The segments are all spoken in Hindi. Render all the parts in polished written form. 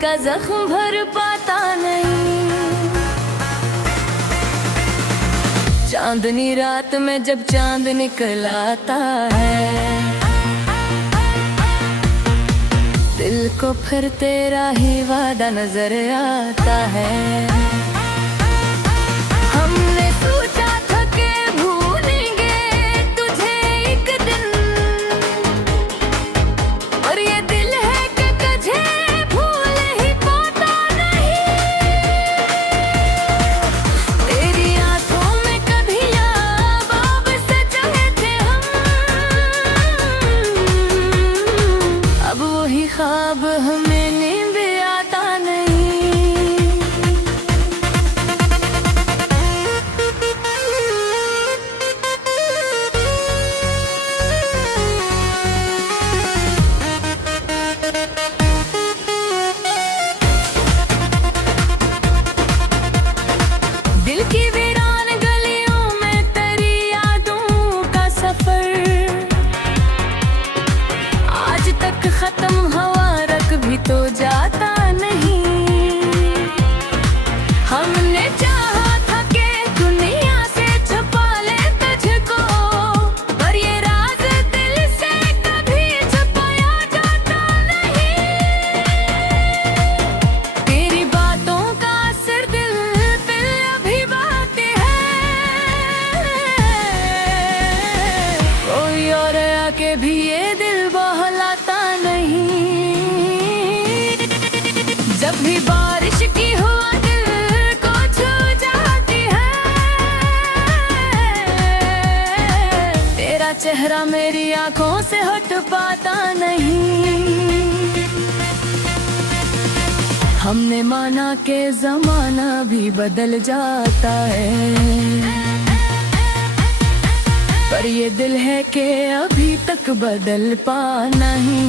का जख्म भर पाता नहीं। चांदनी रात में जब चांद निकल आता है, दिल को फिर तेरा ही वादा नजर आता है। हमने सोचा था कि भूलेंगे तुझे एक दिन, और ये दिल है कि तुझे भूल ही पाता नहीं। तेरी आंखों में कभी याद से चाहे थे हम, अब वही ख्वाब हमें नींद आता नहीं। दिल की वीरान गलियों में तेरी यादों का सफर आज तक खत्म हुआ, रख भी तो जाता नहीं। हमने चाहा था कि दुनिया से छुपा ले तुझको, पर ये राज दिल से कभी छुपाया जाता नहीं। तेरी बातों का असर दिल पे अभी बाकी है, कोई और आके भी ये दिल बहलाता नहीं। जब भी बारिश की हुआ दिल को छू जाती है, तेरा चेहरा मेरी आंखों से हट पाता नहीं। हमने माना कि जमाना भी बदल जाता है, पर ये दिल है कि अभी तक बदल पा नहीं।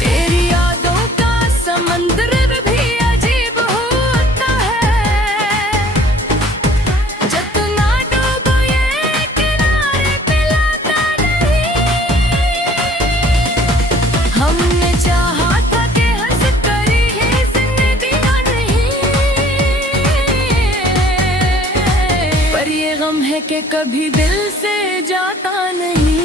तेरी यादों का समंदर भी अजीब होता है, जितना डूबो ये किनारे पे लाता नहीं। हमने चाहा था कि हंस कर ही जिंदगी नहीं, पर ये गम है कि कभी दिल से जाता नहीं।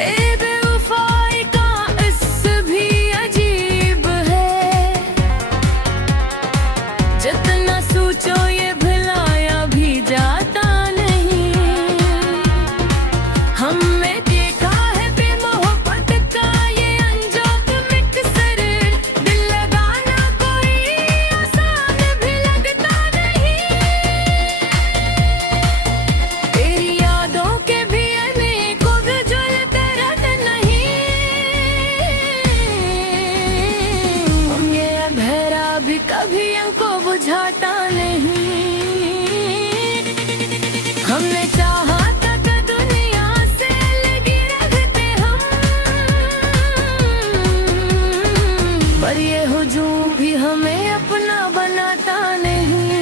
ए बेवफाई का इस भी अजीब है, जितना सोचो ये भुलाया भी जाता नहीं। हमने देखा है बेमोहब्बत का ये अनजान मिक्सर, दिल लगाना कोई आसान भी लगता नहीं। तेरी यादों के भी अनेकों झुलते रहते नहीं। ये अंधेरा भी कभी हमको बुझाता नहीं। हमने चाहा था कि दुनिया से लगे रहते हम, पर ये हुजूम भी हमें अपना बनाता नहीं।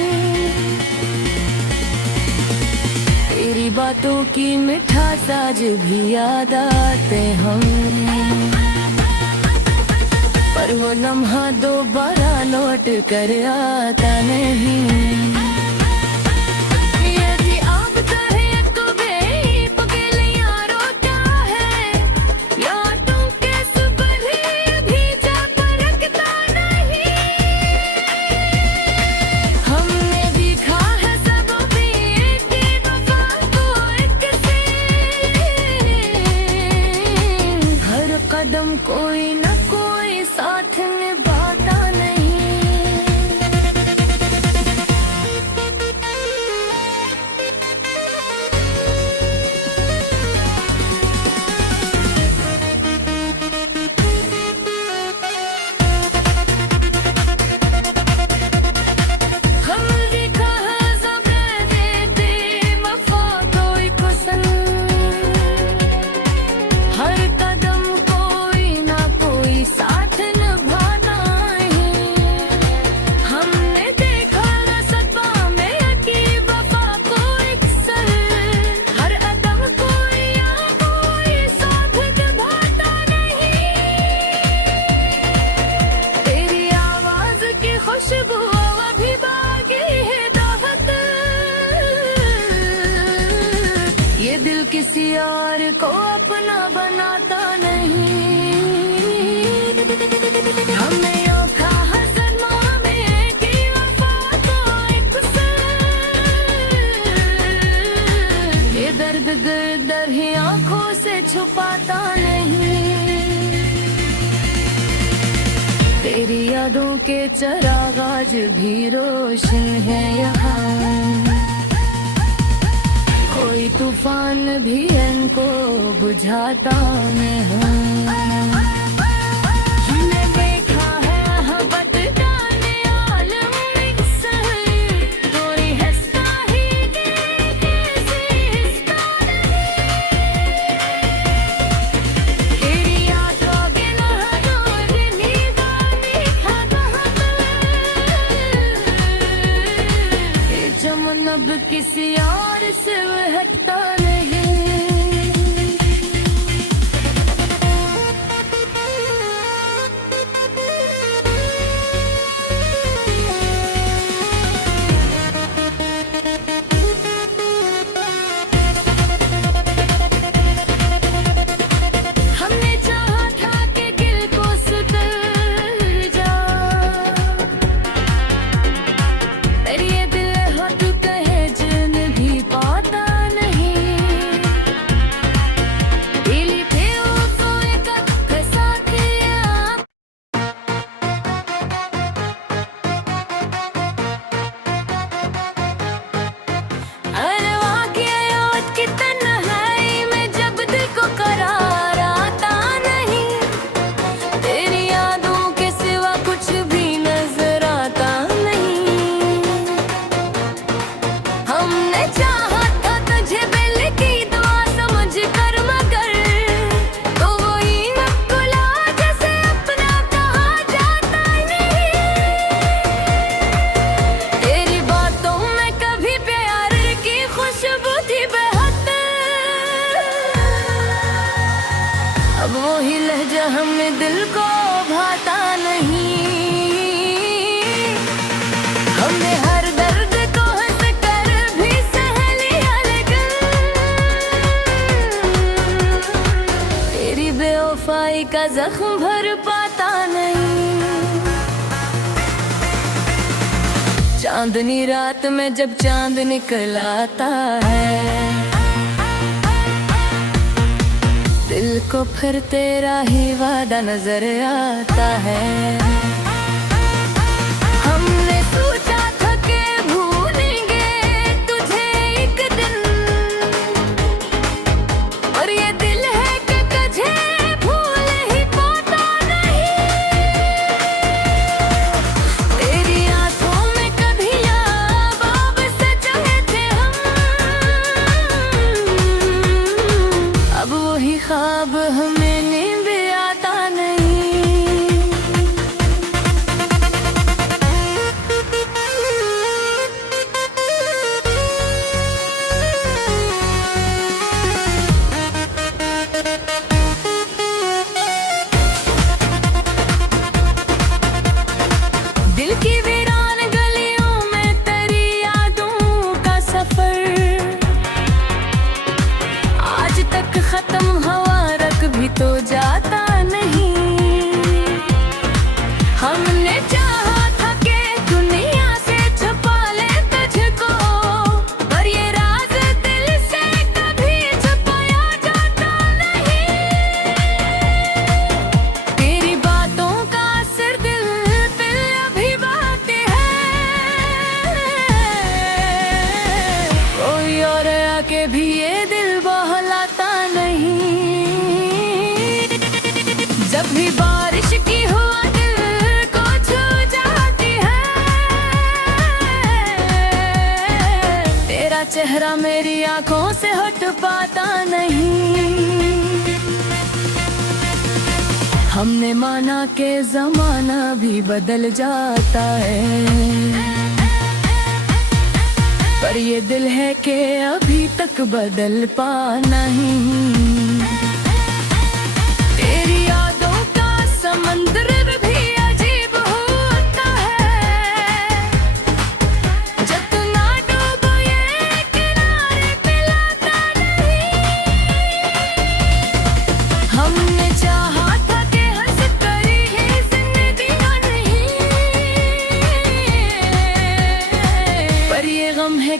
तेरी बातों की मिठास आज भी याद आते हम, पर वो लम्हा दोबारा लौट कर आता नहीं। यदि आप कहे तो बेईब गलियां रोता है, यादों के सुबह भी जा परखता नहीं। हमने देखा है सब बीती वफा को एक से, हर कदम कोई न कोई साथ निभाता नहीं। हर कदम को किसी और को अपना बनाता नहीं। हमने औखा हज़ारों में की वफ़ा तो एक ये दर्द दर ही आँखों से छुपाता नहीं। तेरी यादों के चिराग आज भी रोशन है यहाँ, कोई तूफान भी इनको बुझाता नहीं। हमने देखा है मोहब्बत जाने आलम में सही, कोई हंसता ही किसी हंसता नहीं। तेरी आँखों के लहरों ने दीवानी खबर, ये चमन अब किसी और से हटता नहीं। हमने चाहा था कि दिल को सुधर जा, पर ये दिल हो तू कहे जिन भी पाता नहीं। दिली पे उफ़ों का साथ दिया, हर वाक़या याद की तन्हाई में जब दिल को करार आता नहीं। तेरी यादों के सिवा कुछ भी नजर आता नहीं। हमने चाहा था तुझे दिल की दुआ समझ कर, मगर तो वही नकुला जैसे अपना कहा जाता नहीं। तेरी बातों में कभी प्यार की खुशबू थी बेहद, अब वही लहजा हमें दिल को भाता नहीं। हमने हर दर्द को हंस कर भी सह लिया, लेकिन तेरी बेवफाई का जख्म भर पाता नहीं। चांदनी रात में जब चांद निकल आता है, दिल को फिर तेरा ही वादा नजर आता है। हमने सोचा था कि भूलेंगे तुझे एक दिन, और ये दिल है कि तुझे भूल ही पाता नहीं। तेरी आँखों में कभी याद से चाहे थे हम, अब वही ख्वाब हमें नींद आता नहीं। दिल की वीरान गलियों में तेरी यादों का सफर आज तक खत्म हुआ, रख भी तो जाता नहीं। हमने चाहा था कि दुनिया से छुपा ले तुझको, पर ये राज दिल से कभी छुपाया जाता नहीं। तेरी बातों का असर दिल पे अभी बाकी है, कोई और आके भी ये दिल बहलाता नहीं। जब भी बारिश की हुआ दिल को छू जाती है, तेरा चेहरा मेरी आंखों से हट पाता नहीं। हमने माना कि जमाना भी बदल जाता है, पर ये दिल है कि अभी तक बदल पा नहीं। तेरी यादों का समंदर भी अजीब होता है, जब तू ना डूबो ये किनारे पे लाता नहीं।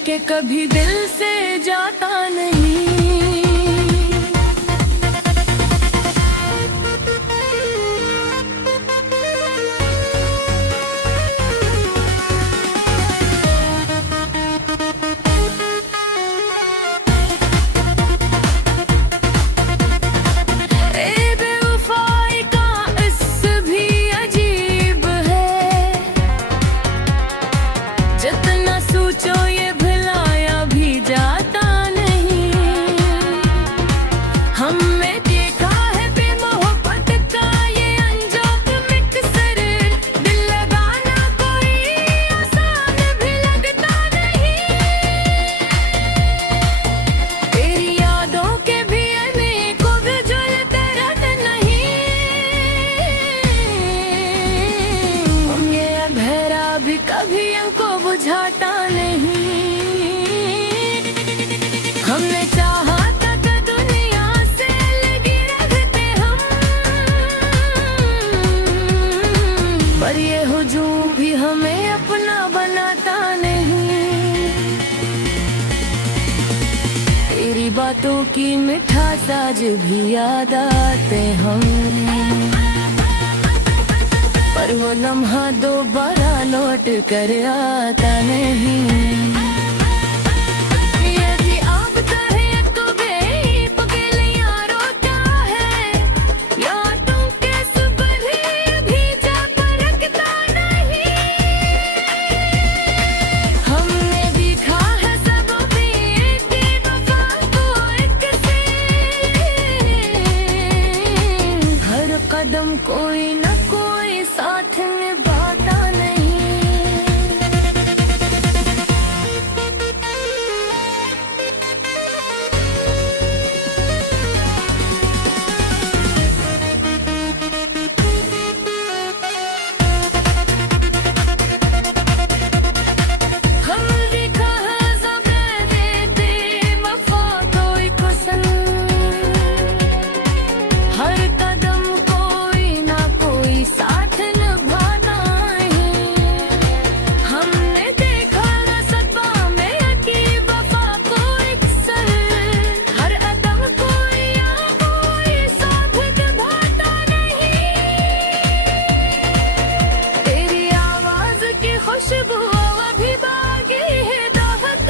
के कभी दिल से जाता नहीं। जितना सोचो ये भुलाया भी जाता नहीं। हमने देखा है बेमोहब्बत का ये अनजान मिक्सर, दिल लगाना कोई आसान भी लगता नहीं। तेरी यादों के भी अनेकों गुजरते रहते नहीं। हम ये अंधेरा भी कभी हमको बुझाता नहीं। हमने चाहा था कि दुनिया से लगे रहते हम, पर ये हुजूम भी हमें अपना बनाता नहीं। तेरी बातों की मिठास आज भी याद आते हम, पर वो लम्हा दोबारा लौट कर आता नहीं। यदि आप कहे तो बेपगलियां रोता है, यादों के सुबह भी जा परखता नहीं। हमने देखा है सब बीती वफा को एक से, हर कदम कोई न कोई साथ निभाता नहीं। हम देखा है सब बेवफा कोई पसंद, हर कदम कोई ना कोई साथ निभाता है। हमने देखा न सदमा में की वफा को अक्सर, हर कदम कोई या कोई साथ निभाता नहीं। तेरी आवाज की खुशबू अभी बाकी है दाहत,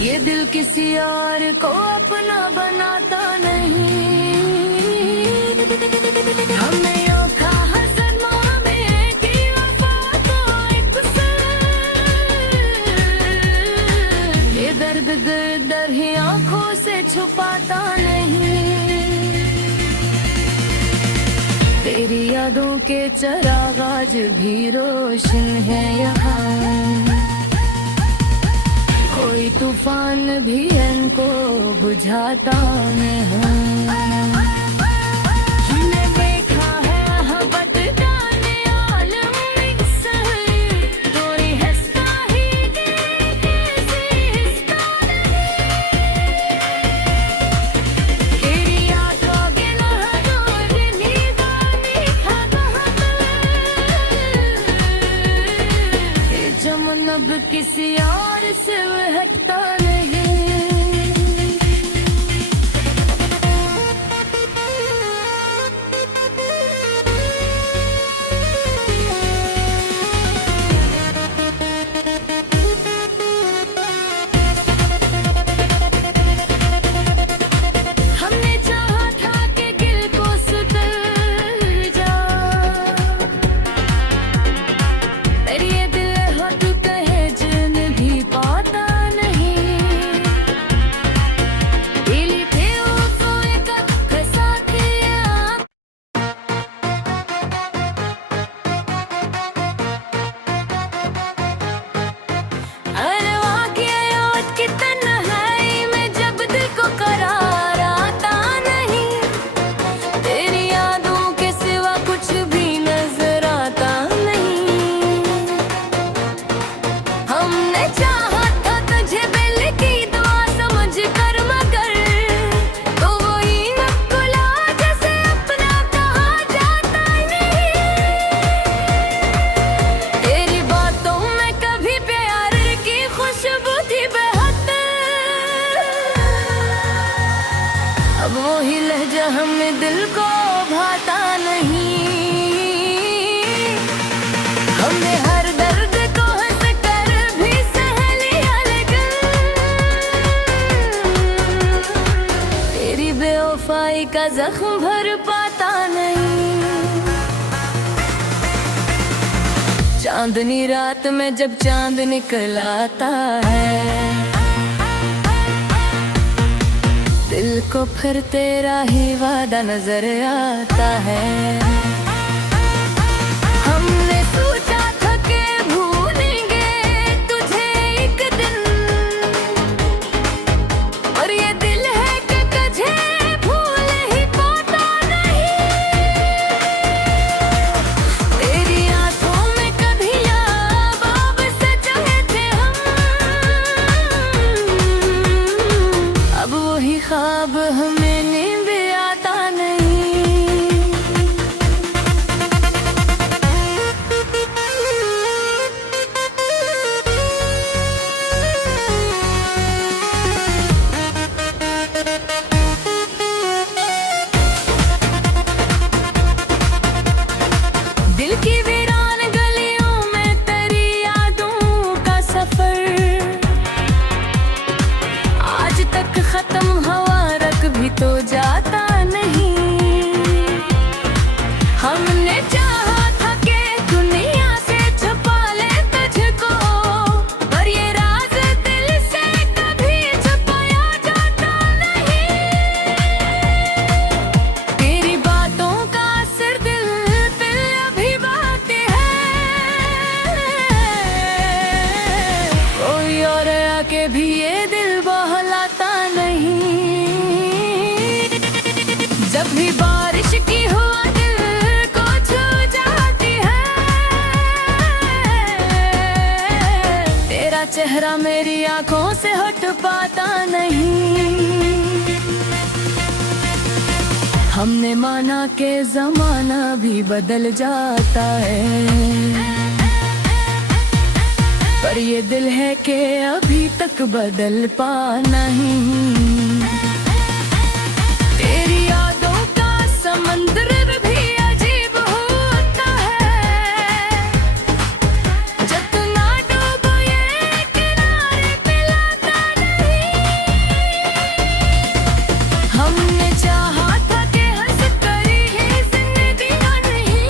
ये दिल किसी और को अपना बनाता नहीं। हमने योखा हसनमा में की वफा को अक्सर, ये दर्द दर ही आंखों से छुपाता नहीं। तेरी यादों के चिराग आज भी रोशन है यहाँ, कोई तूफान भी इनको बुझाता नहीं। हमने देखा है मोहब्बत जाने आलम मिक्सर, कोई हंसता ही देखे से हंसता नहीं। तेरी आंखों के लहरों ने निगाहें ये चमन अब किसी और से हटता नहीं। का जख्म भर पाता नहीं। चांदनी रात में जब चांद निकल आता है, दिल को फिर तेरा ही वादा नजर आता है। हमने सोचा था कि भूलेंगे तुझे एक दिन, और ये दिल है कि तुझे भूल ही पाता नहीं। तेरी आंखों में कभी याद सजाए थे हम, अब वही ख्वाब हमें नींद आता नहीं। दिल की वीरान गलियों में तेरी यादों का सफर आज तक खत्म हुआ, रख भी तो जाता नहीं। हमने चाहा था कि दुनिया से छुपा ले तुझको, पर ये राज दिल से कभी छुपाया जाता नहीं। तेरी बातों का असर दिल पे अभी बाकी है, कोई और आके भी ये दिल बहलाता नहीं। जब भी बारिश की हुआ दिल को छू जाती है, तेरा चेहरा मेरी आंखों से हट पाता नहीं। हमने माना कि जमाना भी बदल जाता है, पर ये दिल है कि अभी तक बदल पा नहीं। तेरी यादों का समंदर भी अजीब होता है, जितना डूबो ये किनारे पे लाता नहीं। हमने चाहा था कि हंस कर ही जिंदगी नहीं,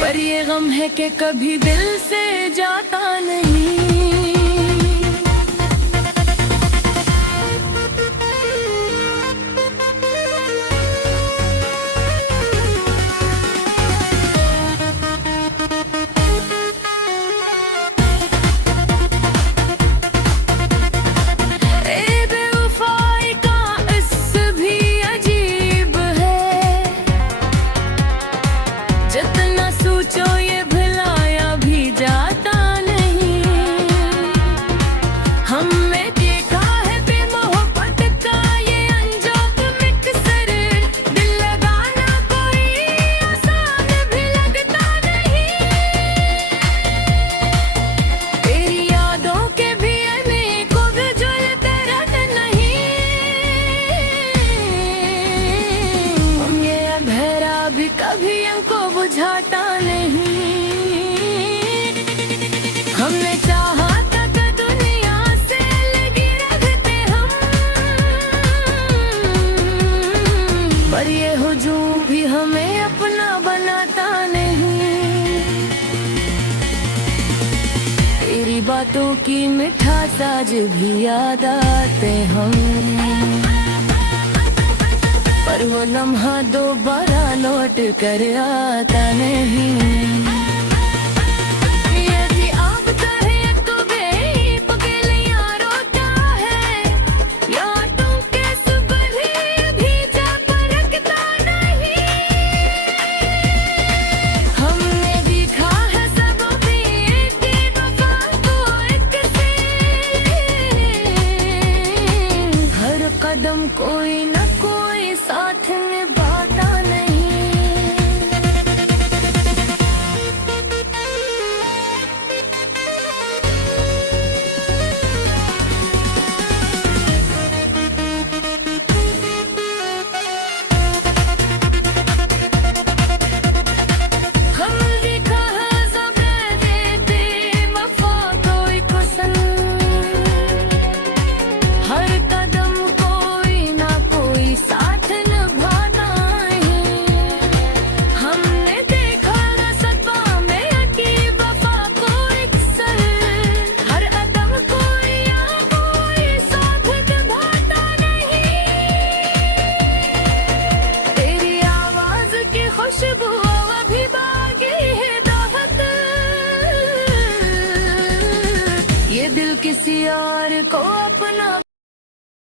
पर ये गम है कि कभी दिल से जाता नहीं। ए बेवफाई का इस भी अजीब है, जितना सोचो ये भुलाया भी जाता नहीं। हमने देखा है बेमोहब्बत का ये अनजान मिक्सर, दिल लगाना कोई आसान भी लगता नहीं। तेरी यादों के भी अनेकों झुलते रहते नहीं, ये अंधेरा भी कभी हमको बुझाता नहीं। हमने चाहा था कि दुनिया से लगे रहते हम, पर ये हुजूम भी हमें अपना बनाता नहीं। तेरी बातों की मिठास आज भी याद आते हम, पर वो लम्हा दोबारा लौट कर आता नहीं। यदि आप कहे तो बेपगलियां रोता है, या तुम कैसे बने भी जा परखता नहीं। हमने देखा है सब बेटी वफा को एक से, हर कदम कोई न कोई साथ निभाता नहीं। हर कदम को दिल किसी और को अपना